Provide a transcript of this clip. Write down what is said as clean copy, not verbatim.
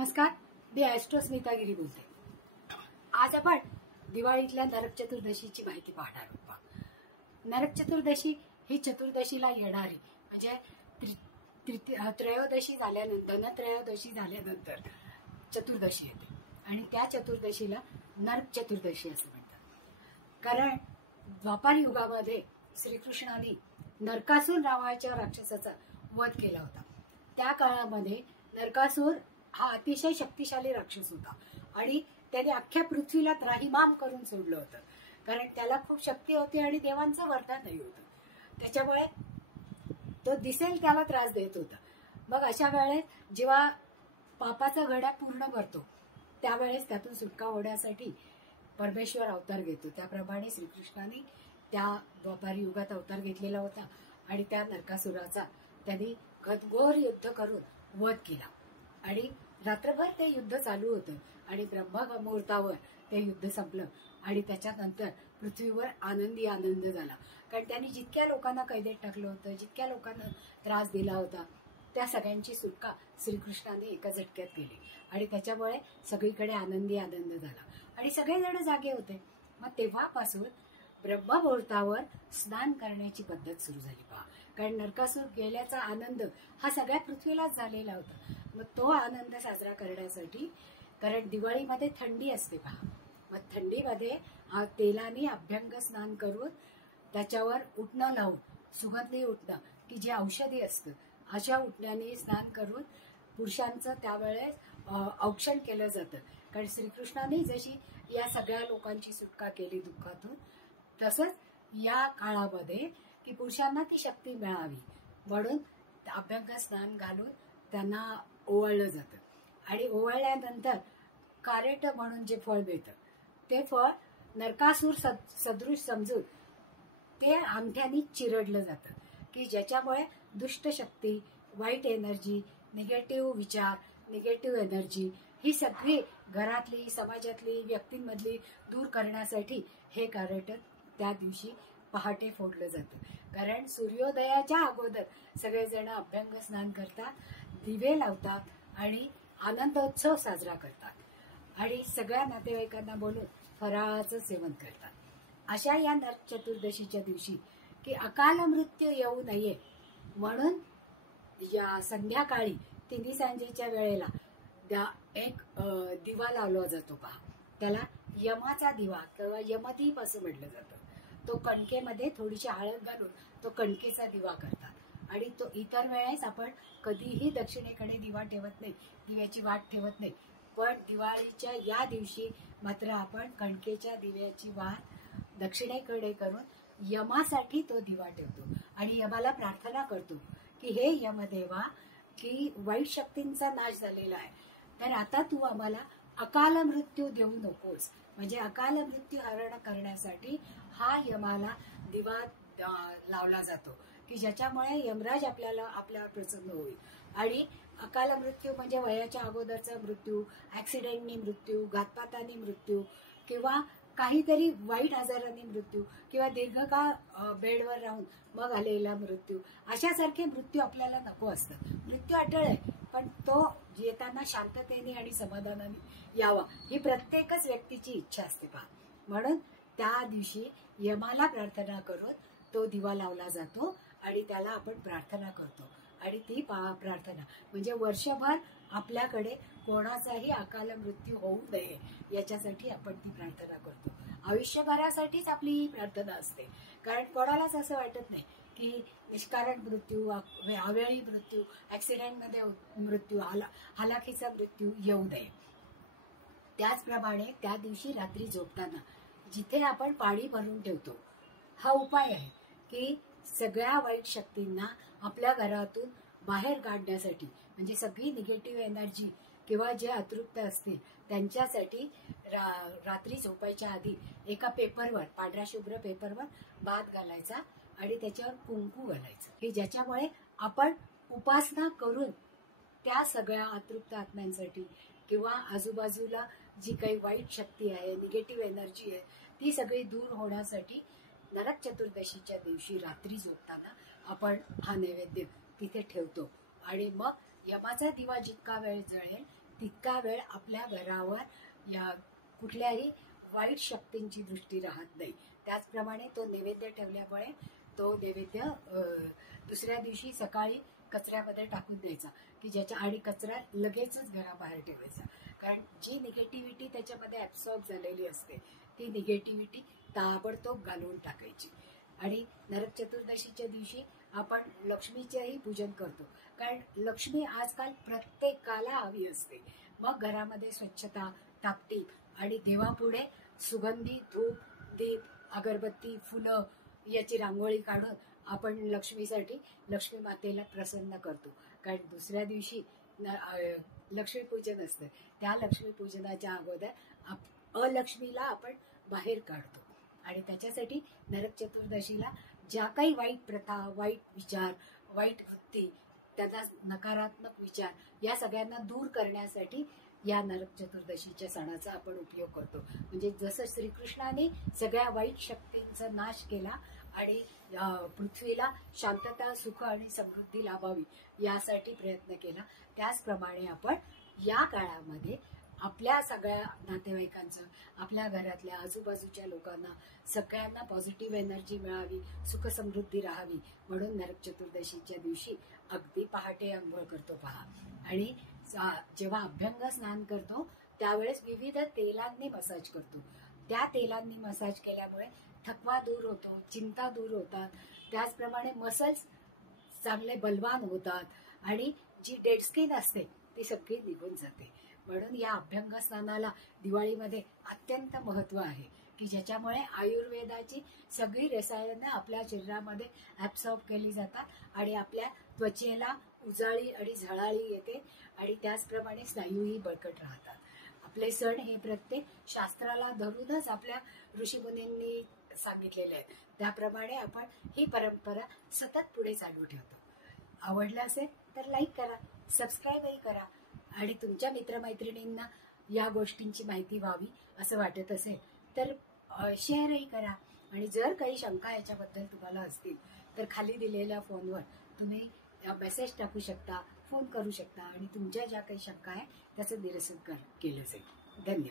नमस्कार, मी ॲस्ट्रोस्मिता गिरी बोलते। आज आपण दिवाळीतल्या नरक चतुर्दशीची माहिती पाहणार आहोत। नरक चतुर्दशी ही चतुर्दशीला येणारी म्हणजे त्रयोदशी झाल्यानंतर चतुर्दशी येते आणि त्या चतुर्दशीला नरक चतुर्दशी असं म्हणतात। कारण द्वापार युगामध्ये श्रीकृष्णाने नरकासूर नावाच्या राक्षसाचा वध केला होता। त्या काळामध्ये नरकासूर हा अतिशय शक्तिशाली राक्षस होता आणि त्याने अख्ख्या पृथ्वीला त्राहिमाम करून सोडलं होतं। कारण त्याला खूप शक्ती होती आणि देवांचं वरदानही होतं, त्याच्यामुळे तो दिसेल त्याला त्रास देत होता। मग अशा वेळेस जेव्हा पापाचा घडा पूर्ण भरतो त्यावेळेस त्यातून सुटका होण्यासाठी परमेश्वर अवतार घेतो। त्याप्रमाणे श्रीकृष्णाने त्या द्वापार युगात अवतार घेतलेला होता आणि त्या नरकासुराचा त्यांनी घनघोर युद्ध करून वध केला आणि रात्रभर ते युद्ध चालू होतं आणि ब्रह्ममुहूर्तावर ते युद्ध संपलं आणि त्याच्यानंतर पृथ्वीवर आनंदी आनंद झाला। कारण त्यांनी जितक्या लोकांना कैदेत टाकलं होतं, जितक्या लोकांना त्रास दिला होता, त्या सगळ्यांची सुटका श्रीकृष्णाने एका झटक्यात केली आणि त्याच्यामुळे सगळीकडे आनंदी आनंद झाला आणि सगळेजण जागे होते। मग तेव्हापासून ब्रह्ममुहूर्तावर स्नान करण्याची पद्धत सुरू झाली पहा। कारण नरकासूर गेल्याचा आनंद हा सगळ्या पृथ्वीलाच झालेला होता। मग तो आनंद साजरा करण्यासाठी, कारण दिवाळीमध्ये थंडी असते पहा, मग थंडीमध्ये तेलाने अभ्यंग स्नान करून त्याच्यावर उटणं लावून, सुगंधी उटणं की जे औषधी असतं अशा उटण्याने स्नान करून पुरुषांचं त्यावेळेस औक्षण केलं जातं। कारण श्रीकृष्णाने जशी या सगळ्या लोकांची सुटका केली दुःखातून, तसंच या काळामध्ये की पुरुषांना ती शक्ती मिळावी म्हणून अभ्यंग स्नान घालून त्यांना ओवाळलं जातं आणि ओवाळल्यानंतर कारेट म्हणून जे फळ मिळतं ते फळ नरकासूर सदृश समजून ते अंगठ्यानी चिरडलं जातं की ज्याच्यामुळे दुष्ट शक्ती, वाईट एनर्जी, निगेटिव्ह विचार, निगेटिव्ह एनर्जी ही सगळी घरातली, समाजातली, व्यक्तींमधली दूर करण्यासाठी हे कारेट त्या दिवशी पहाटे फोडलं जातं। कारण सूर्योदयाच्या अगोदर सगळेजण अभ्यंग स्नान करतात, दिवे लावतात आणि आनंदोत्सव साजरा करतात आणि सगळ्या नातेवाईकांना बोलून फराळाचं सेवन करतात। अशा या नरक चतुर्दशीच्या दिवशी की अकाल मृत्यू येऊ नये म्हणून या संध्याकाळी तिन्ही सांजेच्या वेळेला एक दिवा लावला जातो पहा, त्याला यमाचा दिवा किंवा यमदीप असं म्हटलं जातं। तो कणकेमध्ये थोडीशी हळद घालून तो कणकेचा दिवा करतात आणि तो इतर वेळेस आपण कधीही दक्षिणेकडे दिवा ठेवत नाही, दिव्याची वाट ठेवत नाही, पण दिवाळीच्या या दिवशी मात्र आपण कणकेच्या दिव्याची वाट दक्षिणेकडे करून यमासाठी तो दिवा ठेवतो आणि यमाला प्रार्थना करतो की हे यमदेवा, की वाईट शक्तींचा नाश झालेला आहे, तर आता तू आम्हाला अकाल मृत्यू देऊ नकोस। म्हणजे अकाल मृत्यू हरण करण्यासाठी हा यमाला दिवा लावला जातो की ज्याच्यामुळे यमराज आपल्यावर प्रसन्न होईल। आणि अकाल मृत्यू म्हणजे वयाच्या अगोदरचा मृत्यू, ऍक्सिडेंटनी मृत्यू, घातपाताने मृत्यू किंवा काहीतरी वाईट आजाराने मृत्यू किंवा दीर्घकाळ बेडवर राहून मग आलेला मृत्यू, अशासारखे मृत्यू आपल्याला नको असतात। मृत्यू अटळ आहे, पण तो येताना शांततेने आणि समाधानाने यावा ही प्रत्येकच व्यक्तीची इच्छा असते पहा। म्हणून त्या दिवशी यमाला प्रार्थना करून तो दिवा लावला जातो आणि त्याला आपण प्रार्थना करतो आणि ती प्रार्थना म्हणजे वर्षभर आपल्याकडे कोणाचाही अकाल मृत्यू होऊ नये याच्यासाठी आपण ती प्रार्थना करतो। आयुष्यभरासाठीच आपली ही प्रार्थना असते। कारण कोणालाच असं वाटत नाही की निष्कारण मृत्यू, अवेळी मृत्यू, ऍक्सिडेंटमध्ये मृत्यू, हलाखीचा मृत्यू येऊ नये। त्याचप्रमाणे त्या दिवशी रात्री झोपताना जिथे आपण पाणी भरून ठेवतो, हा उपाय आहे की सगळ्या वाईट शक्तींना आपल्या घरातून बाहेर काढण्यासाठी, म्हणजे सगळी निगेटिव्ह एनर्जी किंवा जे अतृप्त असतील त्यांच्यासाठी रात्री झोपायच्या आधी एका पेपरवर, पांढऱ्या शुभ्र पेपरवर भात घालायचा आणि त्याच्यावर कुंकू घालायचं की ज्याच्यामुळे आपण उपासना करून त्या सगळ्या अतृप्त आत्म्यांसाठी किंवा आजूबाजूला जी काही वाईट शक्ती आहे, निगेटिव्ह एनर्जी आहे, ती सगळी दूर होण्यासाठी नरक चतुर्दशीच्या दिवशी रात्री झोपताना आपण हा नैवेद्य तिथे ठेवतो आणि मग यमाचा दिवा जितका वेळ जळेल तितका वेळ आपल्या घरावर या कुठल्याही वाईट शक्तींची दृष्टी राहत नाही. त्याचप्रमाणे तो नैवेद्य ठेवल्यामुळे तो नैवेद्य दुसऱ्या दिवशी सकाळी कचऱ्यामध्ये टाकून द्यायचा की ज्याच्या आणि कचरा लगेचच घराबाहेर ठेवायचा. कारण जी निगेटिव्हिटी त्याच्यामध्ये ॲब्सॉर्ब झालेली असते ती निगेटिव्हिटी ताबडतोब घालवून टाकायची. आणि नरक चतुर्दशीच्या दिवशी आपण लक्ष्मीचेही पूजन करतो. कारण लक्ष्मी आजकाल प्रत्येकाला हवी असते. मग घरामध्ये स्वच्छता, टापटीप आणि देवापुढे सुगंधी धूप, दीप, अगरबत्ती, फुलं याची रांगोळी काढून आपण लक्ष्मीसाठी लक्ष्मी मातेला प्रसन्न करतो. कारण दुसऱ्या दिवशी लक्ष्मीपूजन असतं. त्या लक्ष्मीपूजनाच्या अगोदर अलक्ष्मीला आपण बाहेर काढतो. आणि त्याच्यासाठी नरक चतुर्दशीला ज्या काही वाईट प्रथा, वाईट विचार, वाईट वृत्ती, त्यांना नकारात्मक विचार या सगळ्यांना दूर करण्यासाठी या नरक चतुर्दशीच्या सणाचा आपण उपयोग करतो. म्हणजे जसं श्रीकृष्णाने सगळ्या वाईट शक्तींचा नाश केला आणि पृथ्वीला शांतता, सुख आणि समृद्धी लाभावी यासाठी प्रयत्न केला, त्याचप्रमाणे आपण या काळामध्ये आपल्या सगळ्या नातेवाईकांचं, आपल्या घरातल्या आजूबाजूच्या लोकांना सगळ्यांना पॉझिटिव्ह एनर्जी मिळावी, सुख समृद्धी राहावी म्हणून नरक चतुर्दशीच्या दिवशी अगदी पहाटे आंघोळ करतो पहा. आणि जेव्हा अभ्यंग स्नान करतो त्यावेळेस विविध तेलांनी मसाज करतो. त्या तेलांनी मसाज केल्यामुळे थकवा दूर होतो, चिंता दूर होतात, त्याचप्रमाणे मसल्स चांगले बलवान होतात आणि जी डेड स्किन असते ती सगळी निघून जाते. म्हणून या अभ्यंग स्नानाला दिवाळीमध्ये अत्यंत महत्त्व आहे की ज्याच्यामुळे आयुर्वेदाची सगळी रसायनं आपल्या शरीरामध्ये ॲब्सॉर्ब केली जातात आणि आपल्या त्वचेला उजाळी आणि झळाळी येते आणि त्याचप्रमाणे स्नायूही बळकट राहतात. आपले सण हे प्रत्येक शास्त्राला धरूनच आपल्या ऋषीमुनींनी सांगितलेले आहेत. त्याप्रमाणे आपण ही परंपरा सतत पुढे चालू ठेवतो. आवडलं असेल तर लाईक करा, सबस्क्राईबही करा आणि तुमच्या मित्रमैत्रिणींना या गोष्टींची माहिती व्हावी असं वाटत असेल तर शेअरही करा. आणि जर काही शंका याच्याबद्दल तुम्हाला असतील तर खाली दिलेल्या फोनवर तुम्ही मेसेज टाकू शकता, फोन करू शकता आणि तुमच्या ज्या काही शंका आहे त्याचं निरसन केलं जाईल. धन्यवाद.